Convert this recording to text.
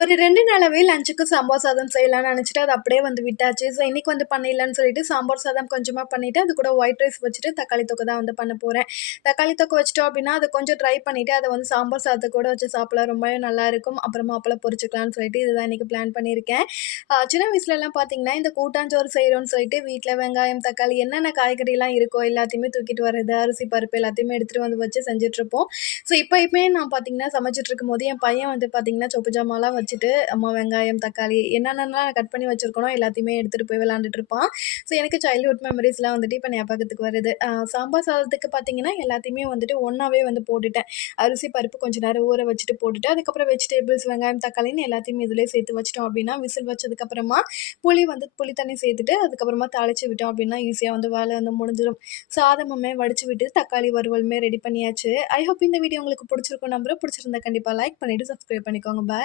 ஒரு 2 நாளாவே லஞ்சுக்கு சாம்பார் சாதம் செய்யலாம்னு நெனச்சுட்டு, அத அப்படியே வந்து விட்டாச்சு. ஸோ, இன்னைக்கு வந்து பண்ணிடலான்னு சொல்லிட்டு சாம்பார் சாதம் கொஞ்சமா பண்ணிட்டு, அது கூட ஒயிட் ரைஸ் வச்சுட்டு தக்காளி தொக்கு தான் வந்து பண்ண போறேன். தக்காளி தொக்கு வச்சுட்டோம் அப்படின்னா, அத கொஞ்சம் ட்ரை பண்ணிட்டு, அத வந்து சாம்பார் சாதத்து கூட வச்சு சாப்பிடலாம் ரொம்பவே நல்லாயிருக்கும். அப்புறமா அப்பளம் பொரிச்சுக்கலாம்னு சொல்லிட்டு, இதுதான் இன்னைக்கு பிளான் பண்ணியிருக்கேன். சின்ன வயசுலலாம் பார்த்தீங்கன்னா, இந்த கூட்டாஞ்சோறு செய்றோம்னு சொல்லிட்டு வீட்ல வெங்காயம், தக்காளி என்னென்ன காய்கறிலாம் இருக்கோ எல்லாத்தையுமே தூக்கிட்டு வர்றது, அரிசி, பருப்பு எல்லாத்தையுமே எடுத்துட்டு வந்து வச்சு செஞ்சுட்ருப்போம். ஸோ, இப்பயுமே நான் பார்த்தீங்கன்னா, சமைச்சுட்ருக்கும்போது என் பையன் வந்து பார்த்தீங்கன்னா, சொப்பு ஜாமான்லாம் வச்சுட்டு, அம்மா வெங்காயம், தக்காளி என்னென்னலாம் கட் பண்ணி வச்சிருக்கனோ எல்லாத்தையுமே எடுத்துட்டு போய் விளையாண்டுட்டு இருப்பான். ஸோ, எனக்கு சைல்ட்ஹுட் மெமரீஸ்லாம் வந்துட்டு இப்ப ஞாபகத்துக்கு வருது. சாம்பார் சாதத்துக்கு பார்த்தீங்கன்னா, எல்லாத்தையுமே வந்துட்டு ஒண்ணாவே வந்து போட்டுட்டேன். அரிசி, பருப்பு கொஞ்ச நேரம் ஊற வச்சுட்டு போட்டுட்டு, அதுக்கப்புறம் வெஜிடபிள்ஸ், வெங்காயம், தக்காளின்னு எல்லாத்தையுமே இதிலயே சேர்த்து வச்சுட்டோம் அப்படின்னா, விசில் வச்சதுக்கப்புறமா புளி தண்ணி சேர்த்துட்டு, அதுக்கப்புறமா தாளிச்சு விட்டோம் அப்படின்னா, ஈஸியா வந்து வேலை வந்து முடிஞ்சிரும். சாதமுமே வடிச்சு விட்டு, தக்காளி வறுவலுமே ரெடி பண்ணியாச்சு. ஐ ஹோப் இந்த வீடியோ உங்களுக்கு புடிச்சிருக்கும் நம்புறேன். புடிச்சிருந்தா கண்டிப்பா லைக் பண்ணிட்டு, சப்ஸ்கிரைப் பண்ணிக்கோங்க. பாய்.